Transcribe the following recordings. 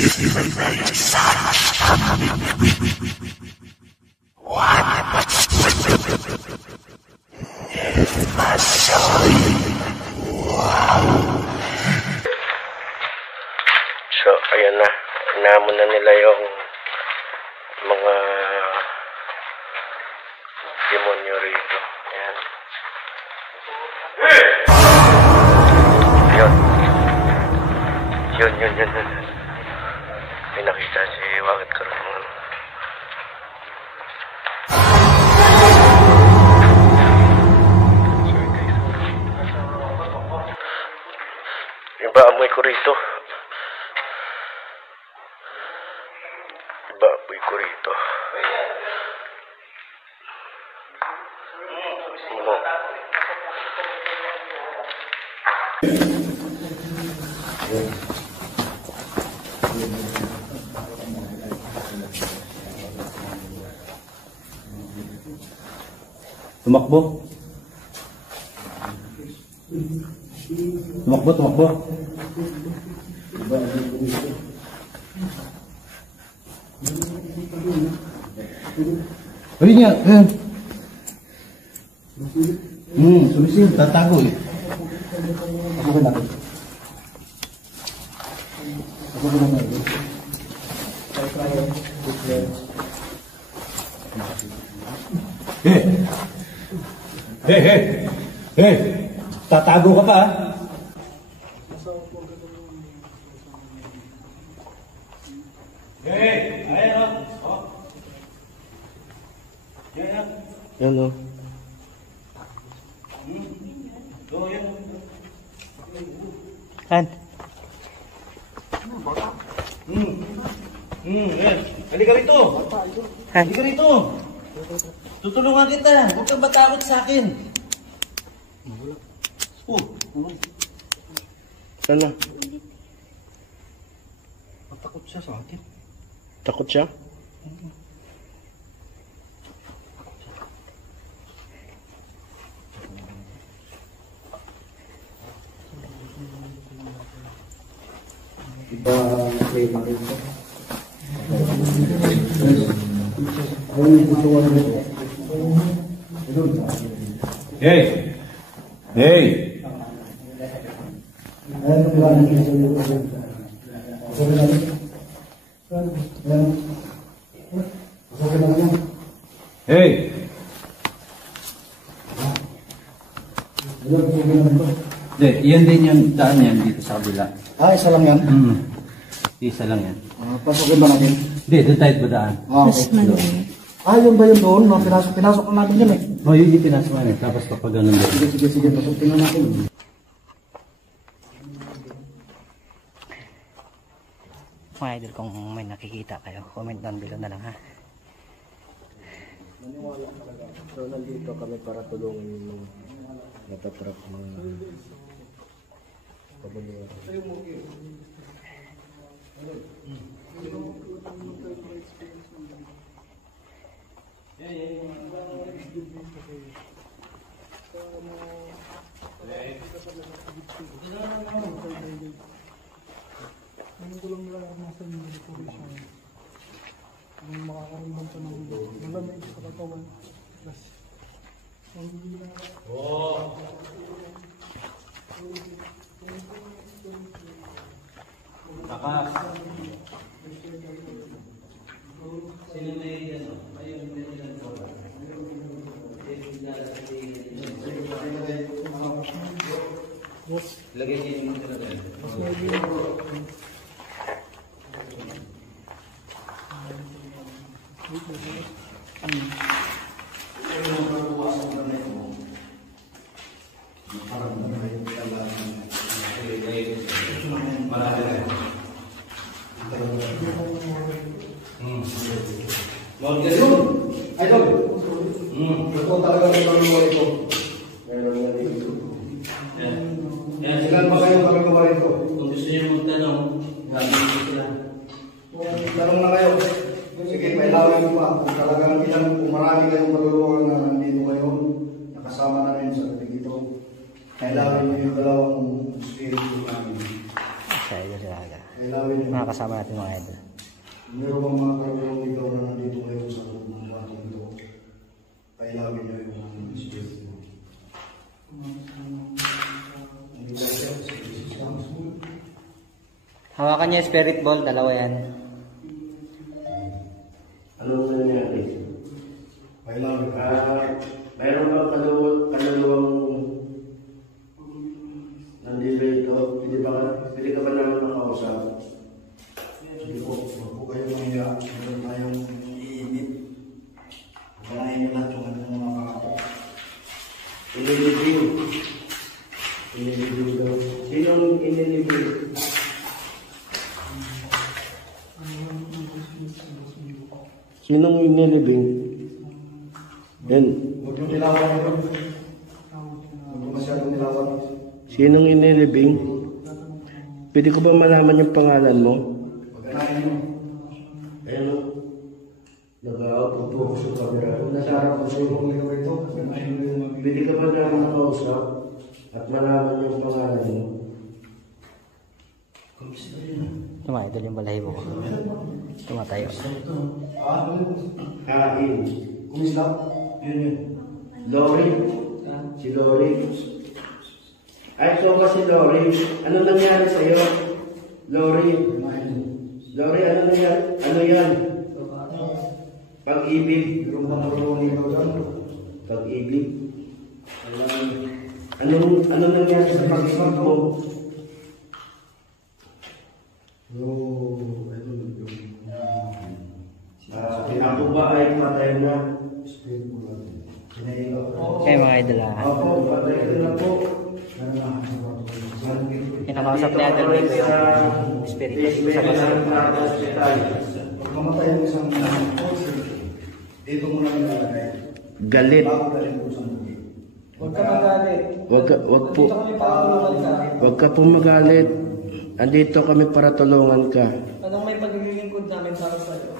So, ayan na. Inamon na nila yung mga demonyo rito. Ayan. Yun. May nakita si Wakit Karoon. Iba amoy ko rito. Tumakbo. Ayun niya. Sumisil. Tatago eh. Pasukin natin. Hey! Tatago ka pa ha? Ayan o. Yan o. Han? Halika rito. Han? Halika rito. Tutulungan kita. Huwag kang matakot sa akin. Ano? Matakot siya sa akin. Takot siya? Iba may makita. Hey! Yan din yung daan yan dito sa kabila. Isa lang yan? Isa lang yan. Pasukin ba natin? Hindi, doon tayo ba daan? Okay. Yun ba yun doon? Pinasok na natin yun eh. Yun yung pinasok natin. Tapos kapag ganun doon. Sige, pasukin na natin. Mga idol, kung may nakikita kayo, comment down below na lang ha. Maniwala talaga. So nandito kami para tulungin yung natatrap mga kabuluhan. Ano ko lang nila nasa mga decoration. Yung makakaramdam ka ng malamig sa katawan. Plus, Sino may ano? Ayun, lagay niya yung Idol! Ito talaga ang kaluluwa ito. Meron nga dito. Ilan ba kayo kaluluwa ito? Kung gusto niyo magtanong, gagawin ko sila. Tanong na kayo. Sige, pailawin ko pa. Kung talagang ilan, kung marami kayong kaluluwa na nandito ngayon, nakasama namin sa gabi ito, pailawin mo yung dalawang spirito namin. Saya talaga. Kailawin nyo. Mga kasama natin mga idol. Meron bang mga karagawang ikaw na nandito ngayon sa loob ng kwartong ito? Kailawin nyo yung spirit mo. Hindi ba siya? Hawakan niya yung spirit ball, dalawa yan. Anong nangyari? Kailawin. Mayroon bang kaluluwang nandito ito? Pwede ka ba naman makausap? Sige po, huwag po kayo mahiya. Meron tayong iinit. Pagkanayin nyo lahat yung ating mga kakapok. Inilibing. Inilibing daw. Sinong inilibing? Sinong inilibing? Yan. Huwag yung nilawan ito. Huwag yung masyadong nilawan. Sinong inilibing? Pwede ko ba malaman yung pangalan mo? Pagkanayin nyo. Ayun o. Nag-aupo po ako sa camera. Kung nasa harap ko sa'yo, pwede ka ba naman makausap at malaman yung pangalan mo? Ito mga idol yung balahibo ko. Tumatayo. Kain. Kumisla? Yun yun. Lori. Si Lori. Ay, so ba si Lori? Ano nangyari sa'yo? Lori. Lori, ano nangyari? Ano yan? Pag-ibig. Meron bang karagawang ikaw dyan? Pag-ibig. Ano nangyari sa pag-ibig mo? Ako ba ay patay na? Kaya mga idol Ako, patay ka na po. kinakausap ni Idol Rico yung spirito sa hospital. Pag mamatay yung isang dito mo lang nilalagay. Galit. Bago galing po sa mugi. Huwag ka magalit. Wag po. Dito kami patulungan ka. Wag ka po magalit. Andito kami para tulungan ka. Anong may paglilingkod namin para sa'yo?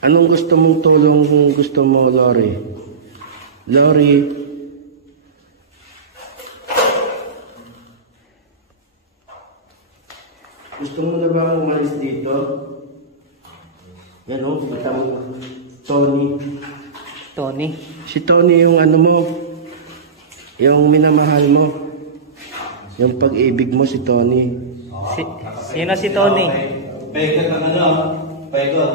Anong gusto mong tulong kung gusto mo, Lori? Lori. Gusto mo na ba umalis dito? Yan o, kita mo. Tony. Tony. Si Tony yung ano mo, yung minamahal mo. Yung pag-ibig mo si Tony. Sino si Tony? Paigot ang ano? Paigot.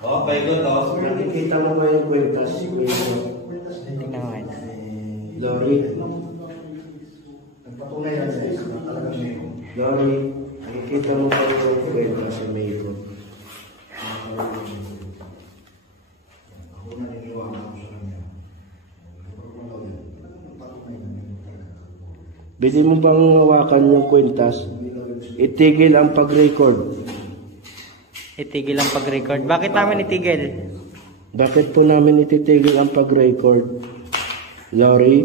Oh, paigot oh. Nakikita mo ba yung kwentas? Tingnan mo idol. Lori. Nagpatunay yan sa isa na talagang meron. Lori, nakikita mo ba yung kwentas sa Mayro? Ako na niniwala ko sa kanya. Nagpatunay na meron talaga. Pwede mo bang hawakan yung kwintas? Itigil ang pag-record. Itigil ang pag-record. Bakit namin itigil? Bakit po namin ititigil ang pag-record? Lori?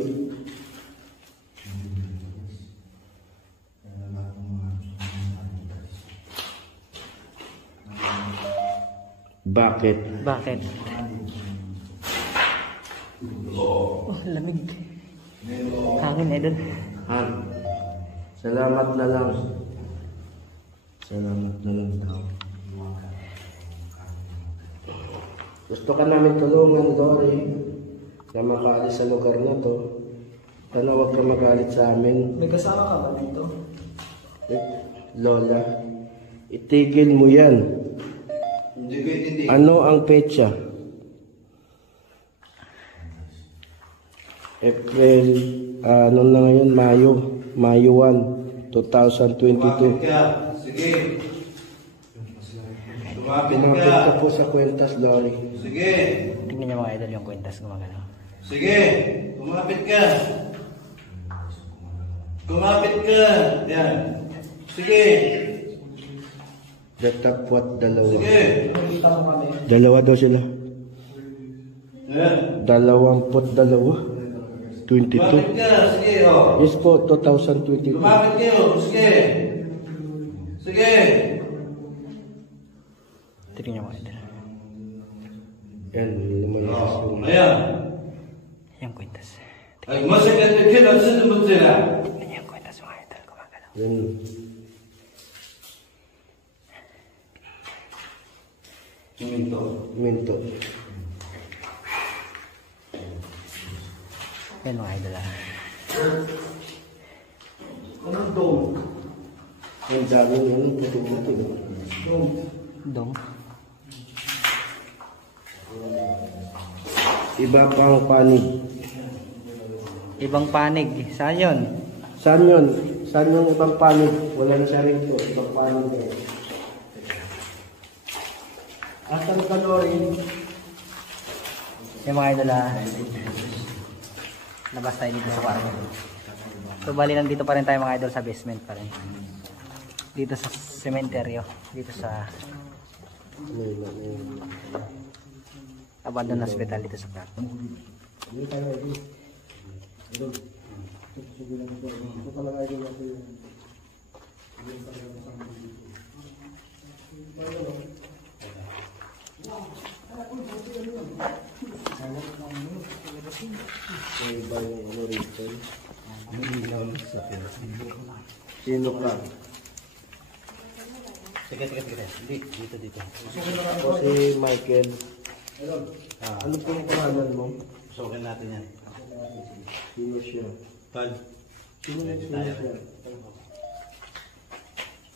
Bakit? Bakit? Oh, lamig. Hangin idol. Han, salamat na lang. Salamat na lang daw. Gusto ka namin tulungan, Lori, na makaalis sa lugar na to. Sana huwag ka magalit sa amin. May kasama ka ba dito? Lola, itigil mo yan. Hindi ko itindi. Ano ang petsa? April, ano na ngayon? Mayo 1, 2022. Lumapit ka. Sige. Lumapit Pinapit ka. ko po sa kwentas, Lori. Sige. Tingnan niyo mga idol yung kwentas gumagalaw. Sige. Lumapit ka. Lumapit ka. Yan. Sige. Datapwat dalawa. Sige. Nakikita mo kami. Dalawa daw sila. Yan. 22. 22. Lumapit ka. Sige. Oh. Yes po, 2022. Lumapit kayo. Sige. Sige. Tingnan niyo mga idol. Yan, lumayas Oh. yung... Ayan. Yung kwentas. Ay, masagat ka. Nasaan naman sila? Tingnan yung kwentas mga idol. Yan. Minto. Yan mga idol ah. Anong dome? Ang dami yan, puti-puti. Dong. Iba pang panig. Ibang panig. Saan yun? Saan yun? Saan yung ibang panig? Wala na siya rito. Ibang panig eh. Asan ka, Lorin? Yung mga idol ah. Labas tayo dito sa kwarto. So bali nandito pa rin tayo mga idol sa basement pa rin. Dito sa sementeryo. Dito sa abandoned hospital dito sa kwarto. Sino ka? Sige. Hindi, dito. Ako si Michael. Ano pong pangalan mo? Sukin natin yan. Sino siya? Tol. Sino Ready siya? tayo.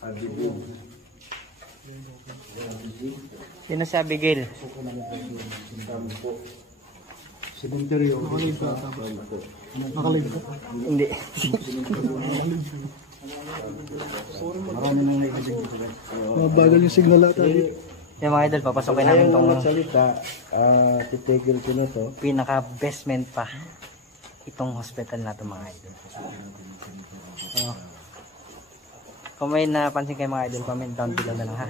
Abibig. Sino si Abigail? Sampo. Cementerio. Nakalive ka. Nakalive ka. Hindi. Marami nang naiibig dito. Mabagal yung signal ata. Yung mga idol, papasokin Ayaw namin nang tong magsalita. Titigil ko na to. pinaka-basement pa. Itong hospital na to mga idol. So, kung may napansin kayo mga idol, comment down below na lang ha.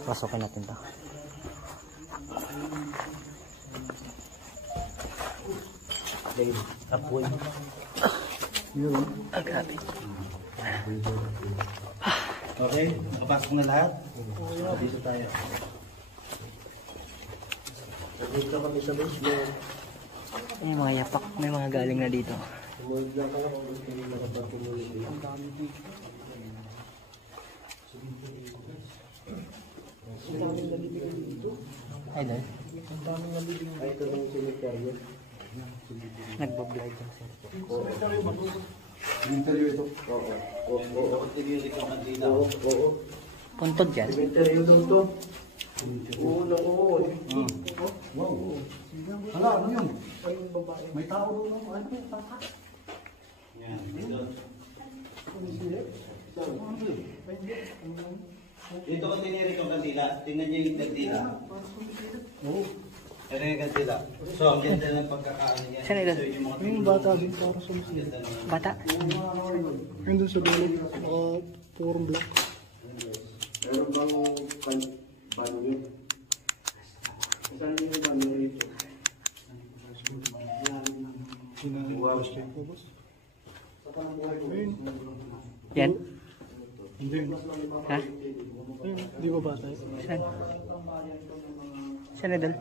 Pasokin natin to. Apoy. Ah, grabe. Okay, nakapasok na lahat. Dito tayo. Dito kami sa basement. May mga yapak, may mga galing na dito. Tumulig lang ako. Hindi nakapatumulig. Idol, Ay, ito lang yung cemetery. nagbablog ang cellphone. Interview ito. Oo. Tigil ko kanina. Oo. Puntod dyan. Cemetery lang to. Oo lang, oo. Wow. Hala, ano yun? May tao doon. Ano yun? Yan, dito. Dito ko tiniri ko kandila. Tingnan niyo yung kandila. Ano yung kandila? So, ang ganda ng pagkakaano niya. Saan ito? So, yung mga Yung bata din para sa ang ganda ng... Bata? Yun dun sa dulo. Purong black. Meron bang banyo? Saan yung banyo rito? Wow. Ayun. Yan? Hindi. Ha? Ayun. Di ba bata? Saan? Saan idol?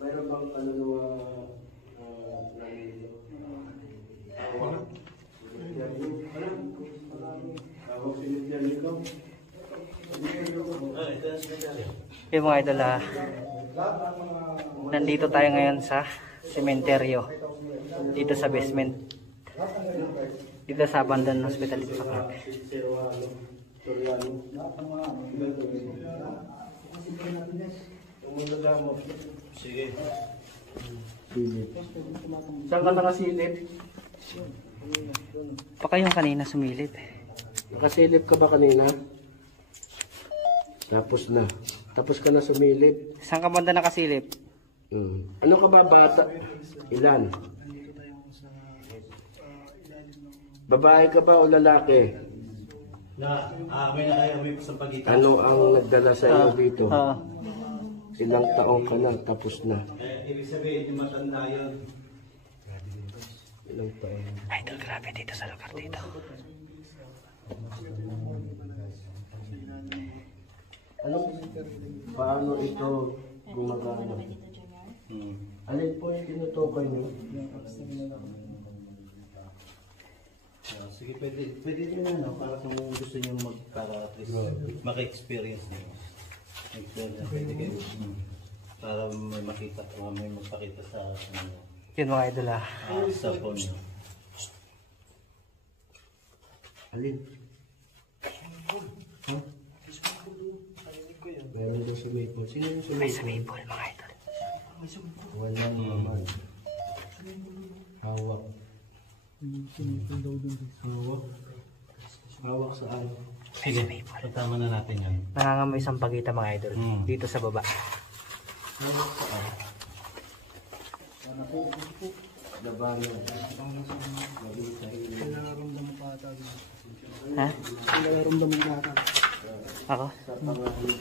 Meron bang kaluluwa nandito? Wala. Tawag cemetery ko. Ah, ito ang cemetery. Yung mga idol nandito tayo ngayon sa sementeryo. Dito sa basement. Dito sa abandoned hospital dito sa Clark. Sige. Saan ka nakasilip? Baka yung kanina sumilip. Nakasilip ka ba kanina? Tapos na. Tapos ka na sumilip. Saan ka banda nakasilip? Ano ka ba bata? Ilan? Babae ka ba o lalaki? May na kayo, may pasampagitan. Ano ang nagdala sa iyo dito? Oo. Ilang taong ka na tapos na? Ibig sabihin, yung matanda yun. Ilang taon? Idol, grabe dito sa lugar dito. Paano ito gumagana? Alin po yung tinutukoy niyo? Sige, pwede din ano, para kung gusto nyo para at least maka-experience nyo. Experience, pwede kayo. Para may makita, may magpakita sa ano, Yun mga idol sa phone nyo. Alin? Ha? Meron doon sa maple. Sino yung sa maple? Sa maple mga idol. Wala naman. Hawak. Hawak? Hawak saan? Sige, patama na natin yan. Nangangamoy isang pagita mga idol. Dito sa baba. Hawak saan? Labanan. Nararamdaman pa ata. Ha? Nararamdaman pa ata. Ako? Sa pangahit.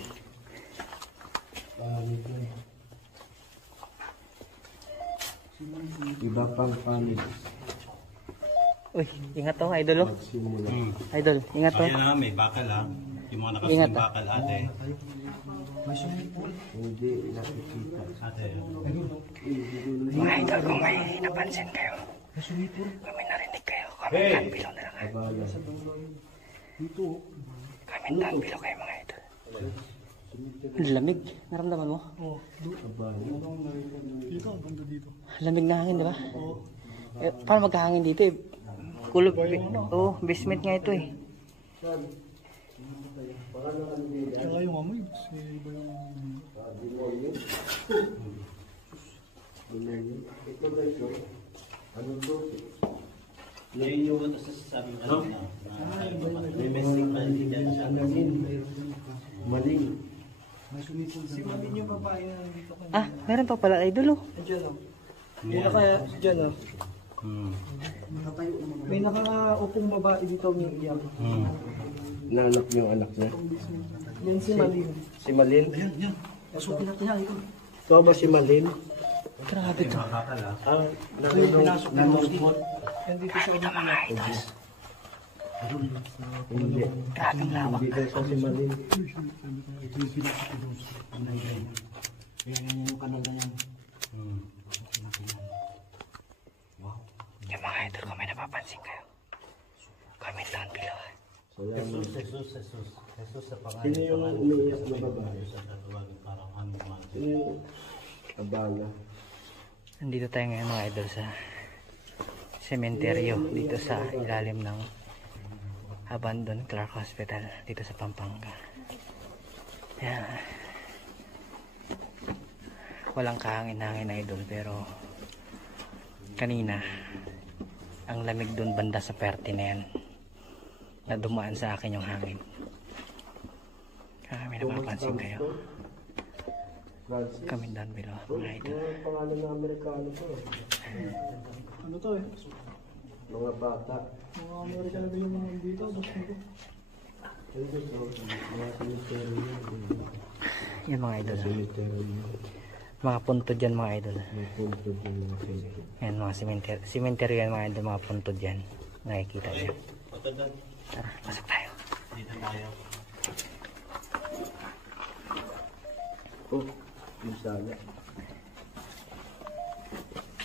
Pangahit yan. Iba pang panig. Uy, ingat to idol. Magsimula. Idol, ingat to. Ayan na, may bakal ha. Yung mga Ingat, nakasunod bakal ate. Hindi nakikita. Ate. Mga idol, kung may napansin kayo. Kung may narinig kayo, comment down below na lang. Abala. Comment down below kayo mga idol. Ang lamig. Naramdaman mo? Abala. Dito, banda dito. Lamig na hangin, di ba? Eh, paano magkahangin dito eh? Kulog. Basement nga ito eh. Kaya yung amoy. Kasi iba yung... Demonyo. Demonyo. Ito guys, oh. Ano to? Ngayon yung ito sa sabi ng ano na. May message pa rin dyan siya. Maling. Si Malin yung babae na nandito ka. Ah, meron pa pala idol oh. Diyan o. May kaya dyan o. May nakaupong babae dito umiiyak. Nanak niyo yung anak niya. Yan si Malin. Si Malin? So pinatihan ito. Ito ba si Malin? Grabe to. Ah, nanungkot. Yan dito sa umiiyak. Hindi. Grabing lawak. Hindi daw siya si Malin. Yung mga idol, kung may napapansin kayo. Comment down below. Salamat. Jesus sa pangalan. Sino yung umiiyak na babae? Sa tatawagin parang hangman. Sino yung abala? Nandito tayo ngayon mga idol sa sementeryo dito sa ilalim ng Abandon Clark Hospital dito sa Pampanga. Yan. Walang kahangin-hangin idol pero kanina ang lamig dun banda sa perte na yan na dumaan sa akin yung hangin. Kaya may napapansin kayo. Francis? Kami down below mga idol. Mga pangalan ng Amerikano to. Ano to eh? Mga bata. Mga American na yung mga dito. Basta dito. Ito to. Mga cemetery yan. Yan mga idol. Cemetery yan. Mga punto dyan mga idol. May punto din mga cemetery. Yan mga cemetery yan mga idol. Mga punto dyan. Nakikita dyan. Patagad. Tara, pasok tayo. Dito tayo. Oh, yung sala.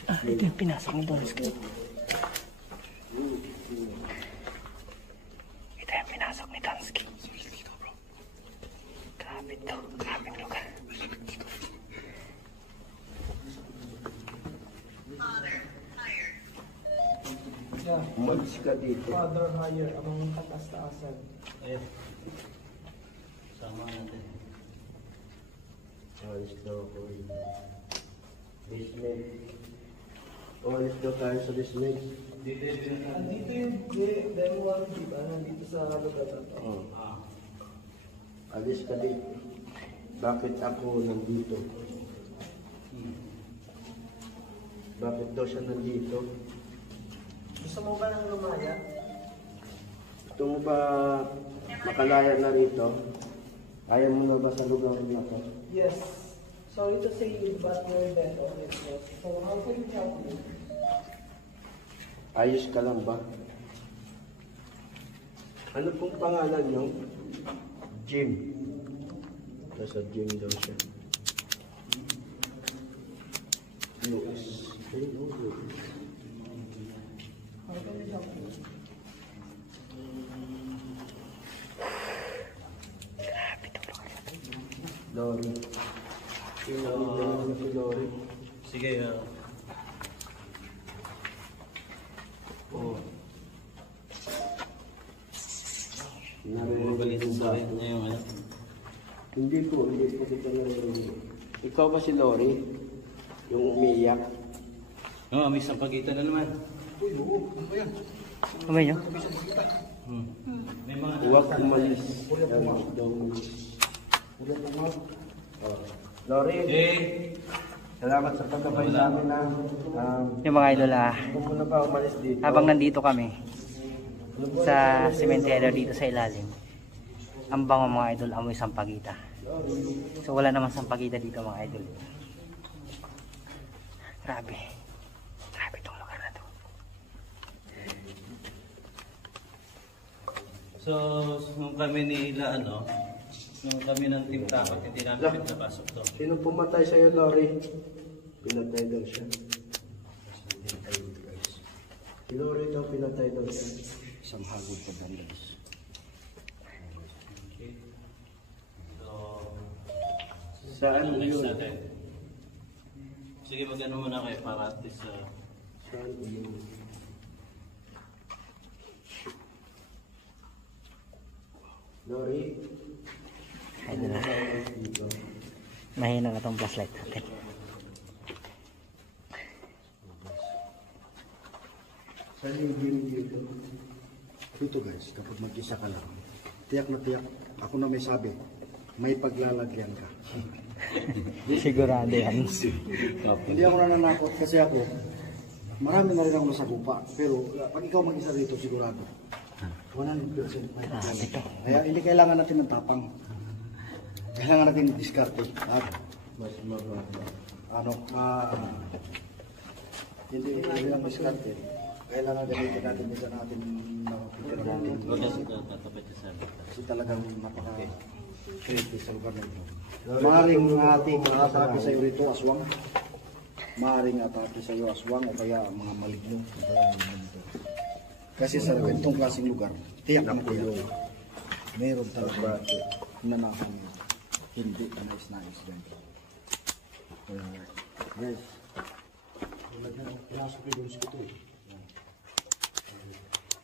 Ah, ito yung pinasok ni Donski. Ito yung pinasok ni Donski. Grabe to. Grabing lugar. Yeah. Umalis ka dito. Father higher. Ang katas-taasan. Ayun. Sama natin. Umalis daw ako rin. Basement. Umalis daw tayo sa basement. Andito yung demo 1, di ba? Nandito sa lugar na to. Oh. Alis ka dito. Bakit ako nandito? Bakit daw siya nandito? Gusto mo ba ng lumaya? Gusto mo ba makalaya na rito? Ayaw mo na ba sa lugar na to? Yes. Sorry to say you, but you're dead on it. Yes. So how can we help you? Ayos ka lang ba? Ano pong pangalan nyo? Jim. Nasa gym daw siya. US. Lori. Lori. Sige, oh. Balitin sa akin niya yung ano. Hindi po kita narinig. Ikaw ba si Lori? Yung umiiyak? Oo, may sampagitan na naman. Kamay nyo? May mga Huwag umalis. Lori, salamat sa pagkabay sa amin na Yung mga idol kung muna pa umalis dito. habang nandito kami sa sementeryo dito sa ilalim, ang bango mga idol, amoy sampagita. So wala naman sampagita dito mga idol. Grabe itong lugar na to. So, nung kami nila nung kami ng Team Takot, hindi namin pinapasok to. Sino pumatay sa'yo, Lori? Pinatay daw siya. Si Lori daw pinatay daw siya. Isang hagod ka bandas. Okay. So, Saan next yun? natin. Sige, mag-ano muna kayo para at least Saan yun? Lori? Idol na. Mahina na tong flashlight natin. Saan yung game dito? Dito guys, kapag mag-isa ka lang, tiyak na tiyak, ako na may sabi, may paglalagyan ka. Sigurado yan. Hindi ako nananakot kasi ako, marami na rin ako nasagupa, pero pag ikaw mag-isa dito, sigurado. 100% may paglalagyan ka. Kaya hindi kailangan natin ng tapang. Kailangan natin diskarte. Mas mababa. Hindi lang diskarte. Kailangan gamitin natin dito natin nakapitira natin. tatapit sa amin. Kasi talagang napaka-creative sa lugar na ito. Maaring ating atake sa iyo rito, aswang. Maaring atake sa iyo, aswang, o kaya mga maligno. Kasi sa ganitong klaseng lugar, tiyak na tiyak. Meron talaga na nakakangin. Hindi na nais-nais dyan. Guys, pinasok yung gusto ko eh.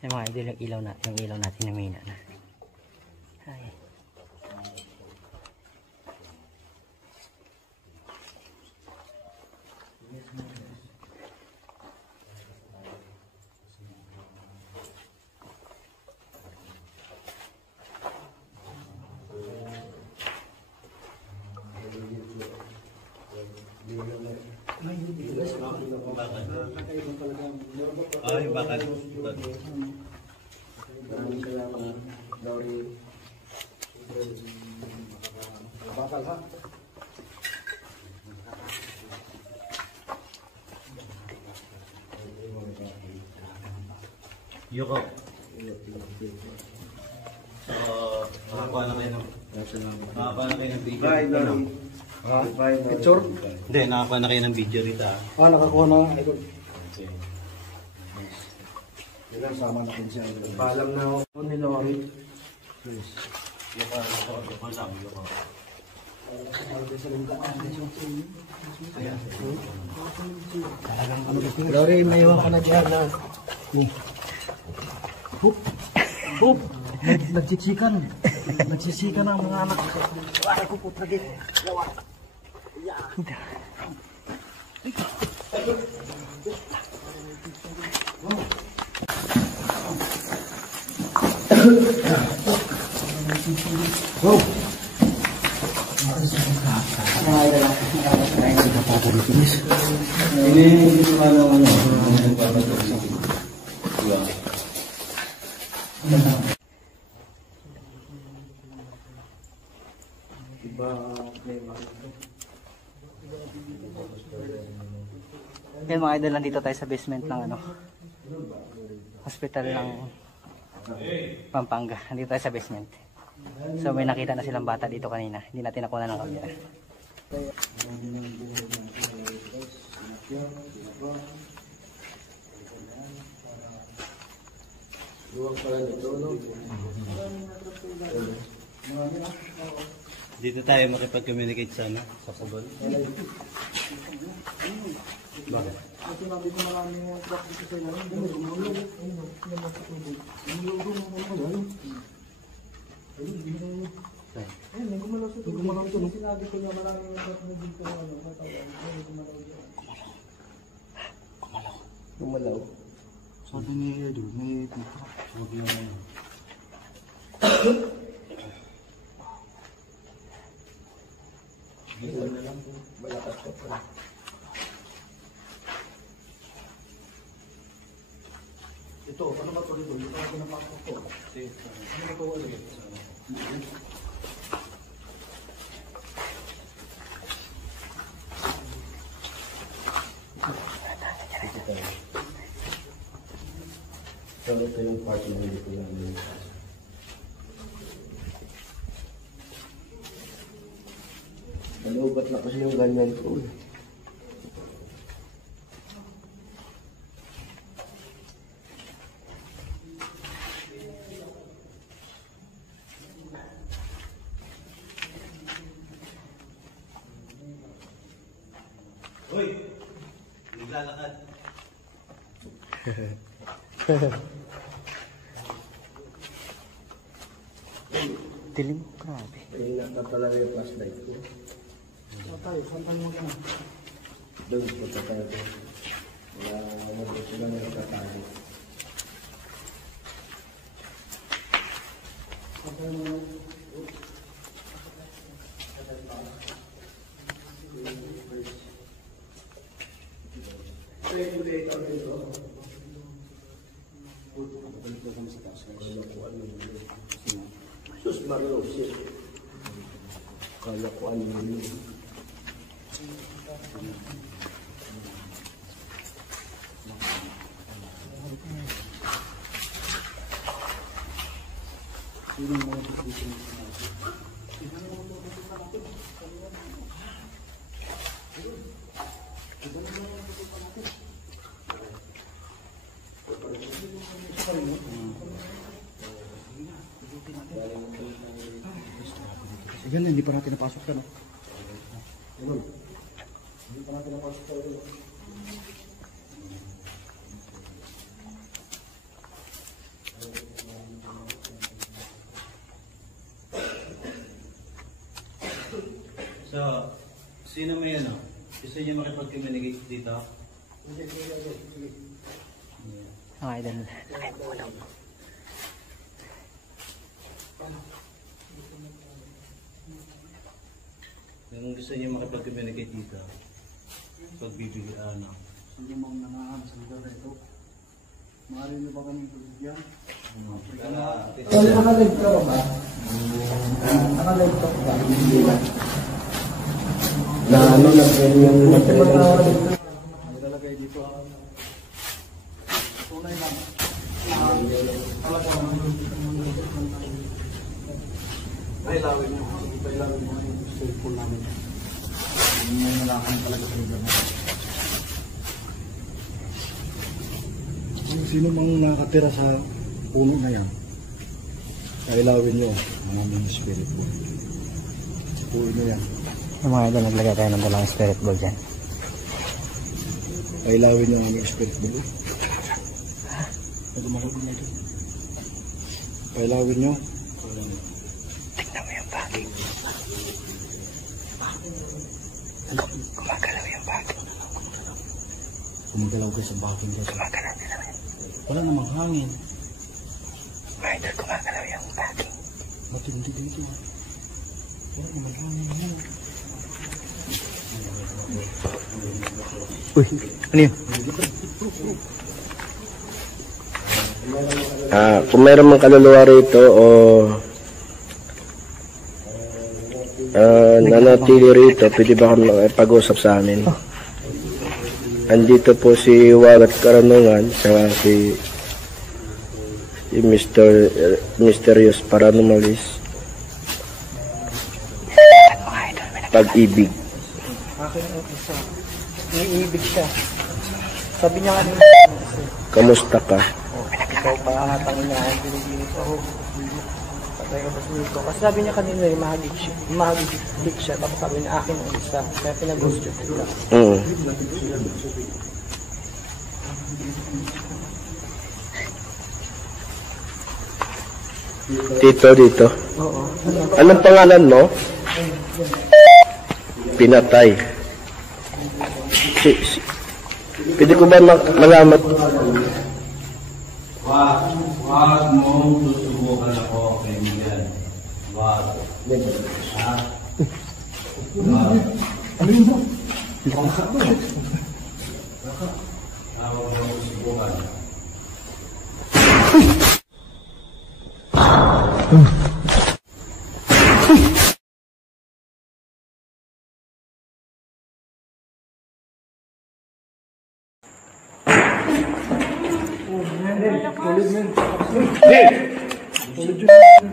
Yung mga idol, yung ilaw natin na mina na. Ay. Ay, bakit? Maraming salamat, Lori. Bakal ha? Yuko. So, nakakuha na kayo ng video. Bye, Lori. Bye, Lori. Picture? Hindi, nakakuha na kayo ng video rito. Nakakuha na nga. Idol. Okay. Kailangan sama natin siya. Idol. Paalam na ako ni Lori. Yuko lang, Yuko. Lori, may iwan ka na dyan na. Bob! Nagsisikan ang mga anak. Wala ko po tragit. Yan mga idol, nandito tayo sa basement ng hospital ng Pampanga. Nandito tayo sa basement. So may nakita na silang bata dito kanina. Hindi natin nakuha ng camera. Dito tayo makipag-communicate sana sa kubol. Bakit? Kasi nabi ko marami yung truck dito sa ilalim. Gumulog. Ayun, yung nasa tubig. Gumulog. Ayun, may gumalaw sa tubig. Gumalaw ito. Sinabi ko niya marami yung truck na dito. Matawan. Ayun, gumalaw dyan. Gumalaw. Sabi niya doon, may truck. Huwag yung ano. Malakas ka pa. Ito, ano ba ito dito? Ito ang pinapasok ko. Ano ba ito ulit? So, ito yung part na hindi ko lang. Nalubat na kasi yung ganyan ko. Uy! Naglalakad. Dilim, grabe. Ayun na pala yung flashlight ko. Saan tayo mo ka na? Doon po sa tayo. Wala mo po sila nagtatago. Saan tayo mo? Sus Mario, shit. Kaya ko ano yun. Yan, hindi pa natin napasok ka, no? Hindi pa natin napasok ka, no? So, sino may ano? Gusto niyo makipag-communicate dito? Mga idol. Kung gusto niyo makipag-communicate dito, pagbibigay ano? Hindi mo nangahan sa lugar na ito. Maaari niyo ba kami pagbigyan? Nakalive ka ba? Nakalive ka ba? Hindi ba? Na ano na yung material. Nilalagay dito. Tunay lang. Ay, lawin niyo. Ay, lawin niyo yung cellphone namin. Hindi mo nalakan talaga sa lugar na. Kung sino mang nakatira sa puno na yan, kailawin nyo ang aming spirit ball. Puno na yan. Yung mga idol, naglagay tayo ng dalawang spirit ball dyan. Kailawin nyo ang aming spirit ball. Nagumalaw na ito. Kailawin nyo. Tignan mo yung bagay. Gumagalaw yung bagay. Gumagalaw kayo sa bakin dyan. Gumagalaw nila. Wala namang hangin. Mga idol, gumagalaw yung bagay. Matindi dito. Wala namang hangin mo. Uy, ano yun? Kung mayroon mang kaluluwa rito o nanatili rito, pwede ba kami makipag-usap sa amin? Andito po si Wagat Karanungan saka si Mysterious Paranormalist. Pag-ibig. Akin ang isa. Iibig siya. Sabi niya kanina. Kamusta ka? Ikaw pa ang atang inahan. Pinipinis ako. Patay ka ba Nico? Kasi sabi niya kanina mahagig siya. Tapos sabi niya akin ang isa. Kaya pinag-gusto sila. Dito. Oo. Anong pangalan mo? Pinatay. Pwede ko ba malaman? Wag mo susubukan ako, kaibigan. Wag. Ha? Wag. Ano yun ba? Wag mo susubukan.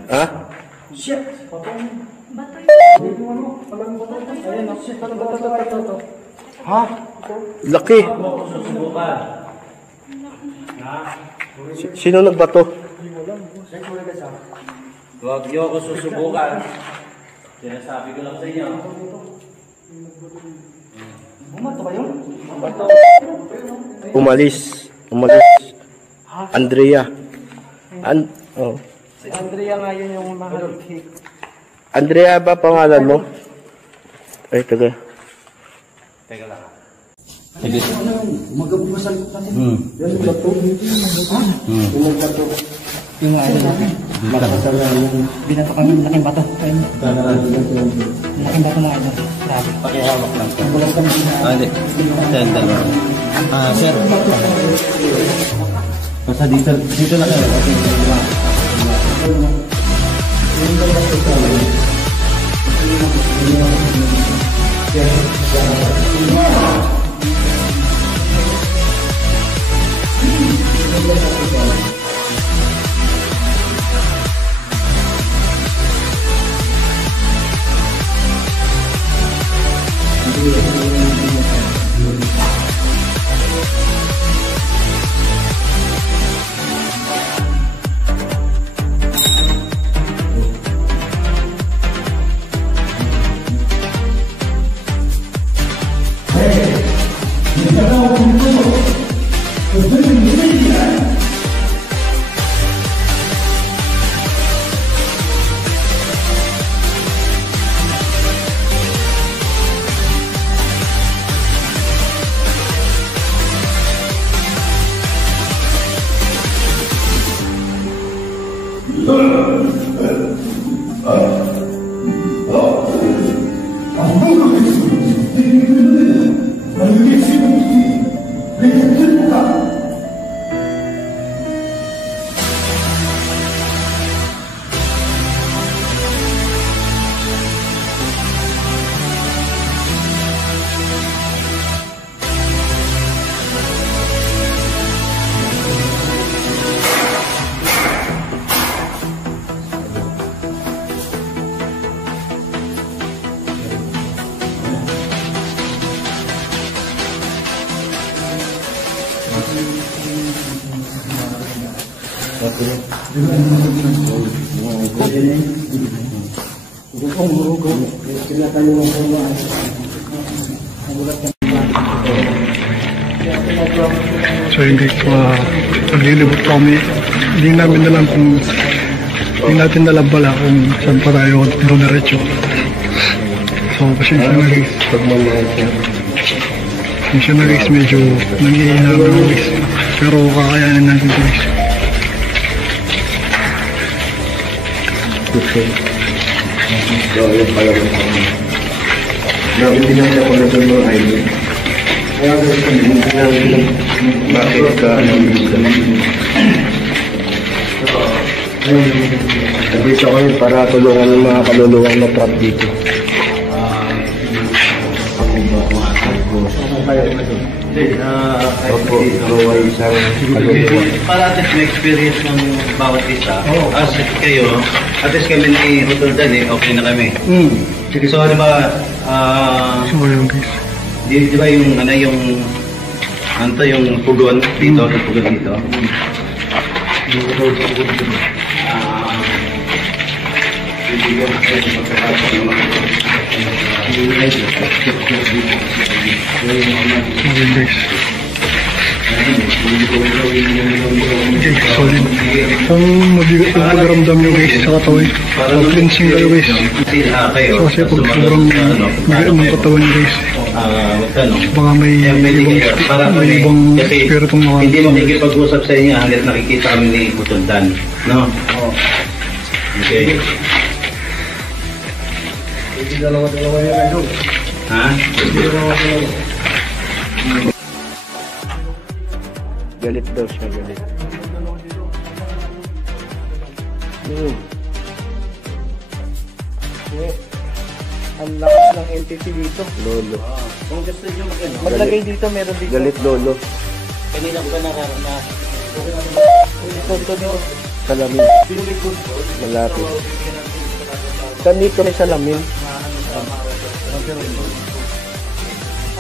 Ha? Shit! Ha? Laki. Sino nagbato? Huwag niyo ako susubukan. Sinasabi ko lang sa inyo. Bumato kayo? Umalis. Andrea. Oh. Si Andrea nga yun yung mahagig. Andrea ba pangalan mo? Ay, taga. Teka lang. Magabukasan natin. Yan yung bato. Yung bato. Yung binato kami laking bato. Laking bato na ito. Grabe. Pakihawak lang ito. Bulas kami. Hindi. Sir. Basta dito na kayo. So yun guys, naglilibot kami. Hindi namin alam kung hindi natin alam pala kung saan pa tayo diretso. So pasensya na guys. Pasensya na guys, medyo nangihinap na guys. Pero kakayanin natin ito guys. So, yun pala mo sa mga. Bakit pinagda ko na sa mga idol? Kaya guys, bakit ka nandito ko rin para tulungan ng mga kaluluwang na trap dito. Opo, ikaw ay isang kaluluwa. Para at least may experience ng bawat isa. As kayo, at least kami ni Rutoldan okay na kami. So, di ba, So yun guys. di ba yung, yung pugon dito, yung pugon dito? So yun guys. Okay, solid. Kung mabigat yung pagramdam nyo guys sa katawan, cleansing kayo guys. So kasi pag sobrang bigat ng katawan nyo guys, baka may ibang spiritong mga. Hindi mo nakikipag-usap sa inyo hanggang nakikita kami ni Rutoldan. No? Okay. Hindi dalawa-dalawa yan idol. Ha? Hindi dalawa-dalawa. Galit daw siya, galit. Ang lakas ng entity dito. Lolo. Kung gusto nyo Maglagay dito, meron dito. Galit lolo. kanina ko ba naranasan? Salamin. Malapit. Saan dito may salamin?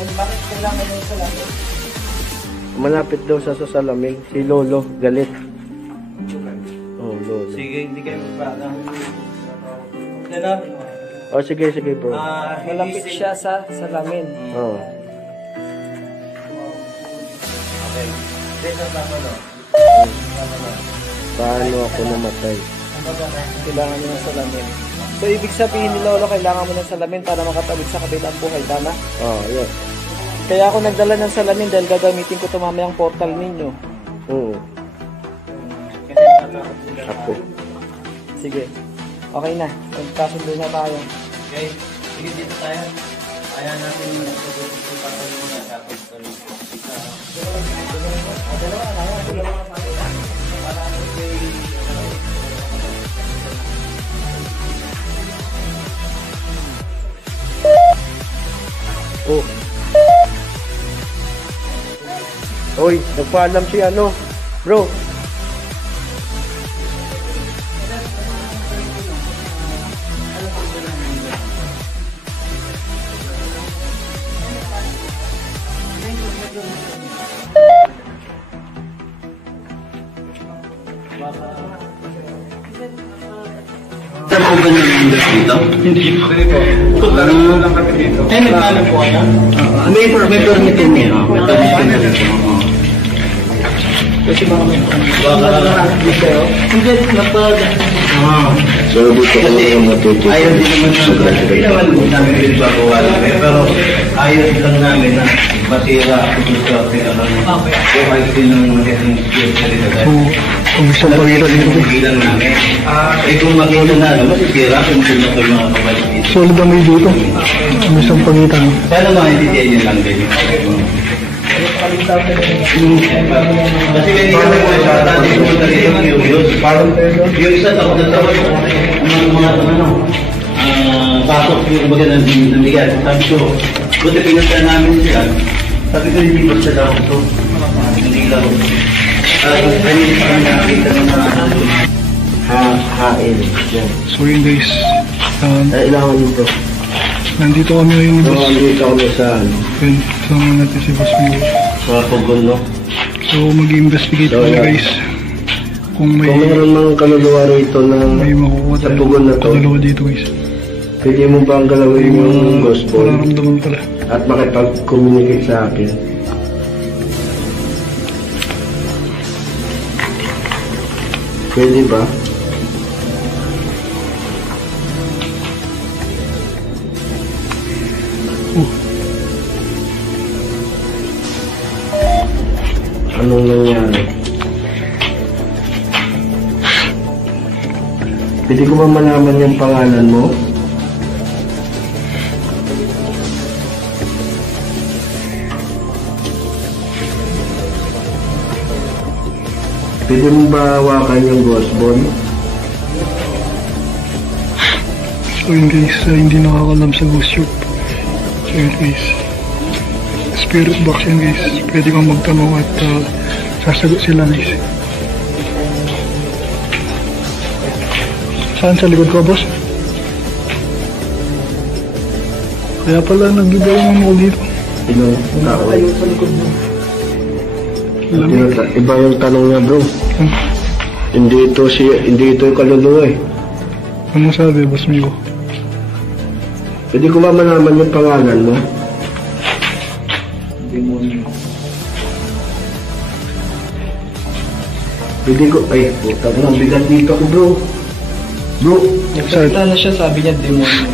Bakit kailangan yung salamin? Malapit daw sa salamin. Si lolo, galit. Oh, lolo. Sige, hindi kayo magpala. Oh, sige, sige bro. Malapit siya sa salamin. Oh. Okay. Paano ako namatay? Kailangan niya ng salamin. So, ibig sabihin ni Lolo, kailangan mo ng salamin para makatawid sa kabilang buhay, tama? Oh, yeah. Kaya ako nagdala ng salamin dahil gagamitin ko ito mamayang portal ninyo. Oo. Ako. Sige. Okay na. Magkasundo na tayo. Okay. Sige, dito tayo. Ayaw natin yung patuloy muna. Tapos tuloy. Oh. Oy, nagpaalam si ano, bro. Saan po ba yung dito? Hindi po. Lang kami dito. Ay, nagpaalam po kayo? May permit din niya. May permit din niya. Kasi baka may hindi, napag... So, dito ko lang matutunan. Ayaw din naman hindi naman namin pinagbabawa pero ayaw lang namin na masira sa pinaka din ng So, kung isang pagkita dito guys. Bilang namin. Kung makita na masisira kung sino ko yung mga kabalik. Solid ang may dito. Kung isang pagitan. Sana maintindihan nyo lang din. Kasi kanina po sa ating mga yung isa takot na takot mga pasok yung baga ng bigat. Sabi ko, buti pinunta namin sila. Sabi ko, hindi ba sila ako ito? Hindi lang. Kanina pa kami nakakita ng mga Hain. Yan. So yun guys. Kailangan nito. Nandito kami ngayon ni So, Boss. andito kami sa Yun, kasama natin si Boss Mio. mga pugon, no? So mag-investigate So, kami yeah. guys. Kung may Kung mayroon mga kaluluwa rito na makukuha sa tayo. pugon na to, Kadalawa dito guys. pwede mo bang galawin yung gospel Mararamdaman pala. at makipag-communicate sa akin? Pwede ba? Anong nangyari? Pwede ko ba malaman yung pangalan mo? Pwede mo ba hawakan yung ghost ball? So yun guys, hindi nakakalam sa ghost shop. So yun guys. spirit box yan guys. Pwede kang magtanong at sasagot sila guys. Saan sa likod ko, boss? Kaya pala nag-iba naman ako dito. Iba yung tanong niya, bro. Hindi ito yung kaluluwa eh. Anong sabi, boss Miko? Pwede ko ba malaman yung pangalan mo? Pwede ko, ay, puta mo, bigat dito ko, bro. Bro, Nagsalita na siya, sabi niya, demonyo.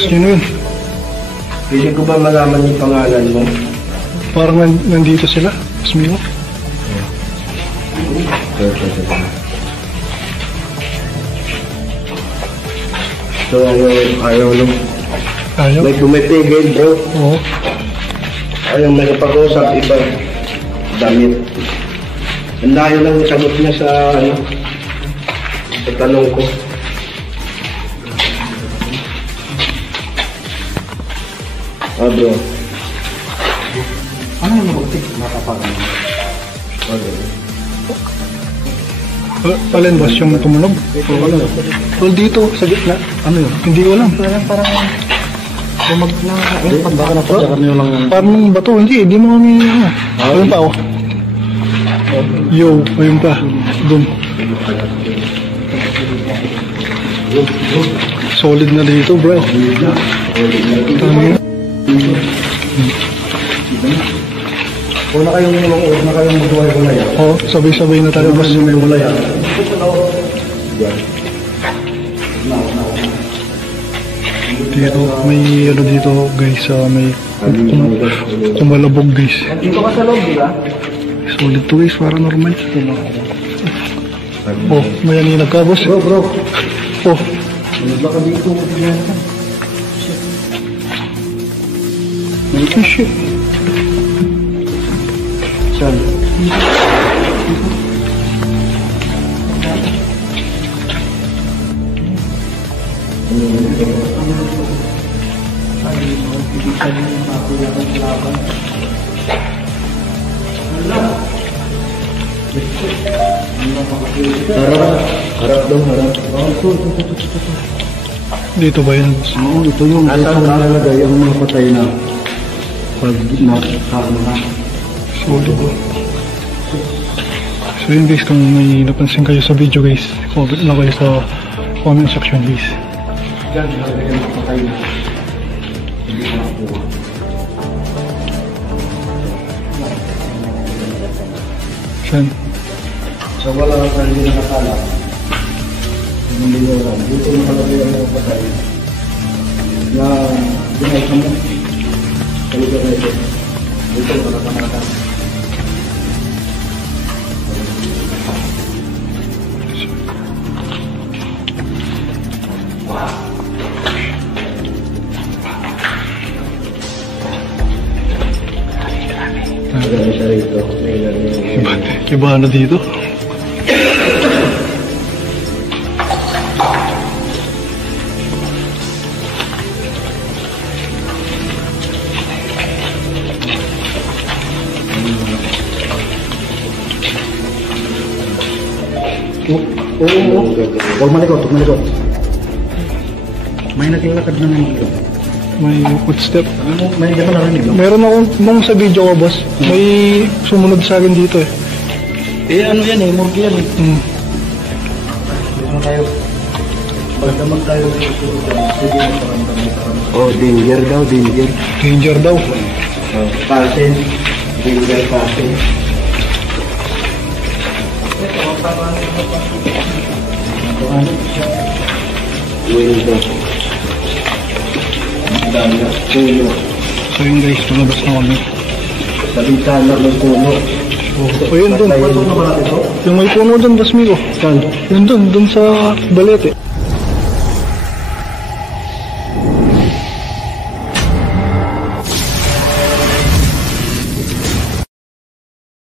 Sino yun? pwede ko ba malaman yung pangalan mo? Parang nandito sila, boss Miko. So, ayaw lang. Ayaw? May pumipigil, bro. Oo. Ayaw may napag-usap, iba. Damit. Ang layo lang yung sagot niya sa, sa tanong ko. Bro. Ano yung mabagtik? Matapagan. Alin boss, yung tumunog? Well, dito, sa gitna. Ano yun? Hindi ko alam. Parang bumag na. Baka napadyakan nyo lang yung... Parang bato, hindi mo kami, ayun pa oh. Yo, ayun pa. Doon. Solid na dito, bro. Una kayong magulay-gulay. Oo, sabay-sabay na tayo, boss. Gulay. Dito, may ano dito, guys, may kumalabog, guys. Dito ka sa loob, di ba? Solid to, guys, para normal. Oh, may aninag ka, boss. Bro. Oh, Baka dito. oh shit. Saan? Harap dong, harap. Dito ba yan, boss? Oo, ito yung nakalagay ang mga patay na pag na. Solid. So yun, guys, kung may napansin kayo sa video, guys, comment lang kayo sa comment section, guys. Yan, nakalagay ang mga patay na. Hindi ko nakuha. Saan? So wala ka hindi nakakala. Hindi nyo lang. Dito nakalagay ang mga patay na ginagawa mo. Sa lugar na ito. Dito nakakala. Marami siya rito. Iba na dito. Oo. Huwag malikot. May naglalakad na naman ito. May footstep. May hindi pa narinig. Meron ako nung sa video ko, boss. May sumunod sa akin dito eh. Eh ano yan eh, murgi yan eh. Ano tayo? Pag naman tayo sige magparamdam. Oh, danger daw, danger. Danger daw. Pasin. Danger pasin. Window. Dana, puno. So yun, guys, lumabas na kami. Sabintana ng puno. O yun dun. Yung may puno dun, boss Miko. Saan? Yun dun sa balete.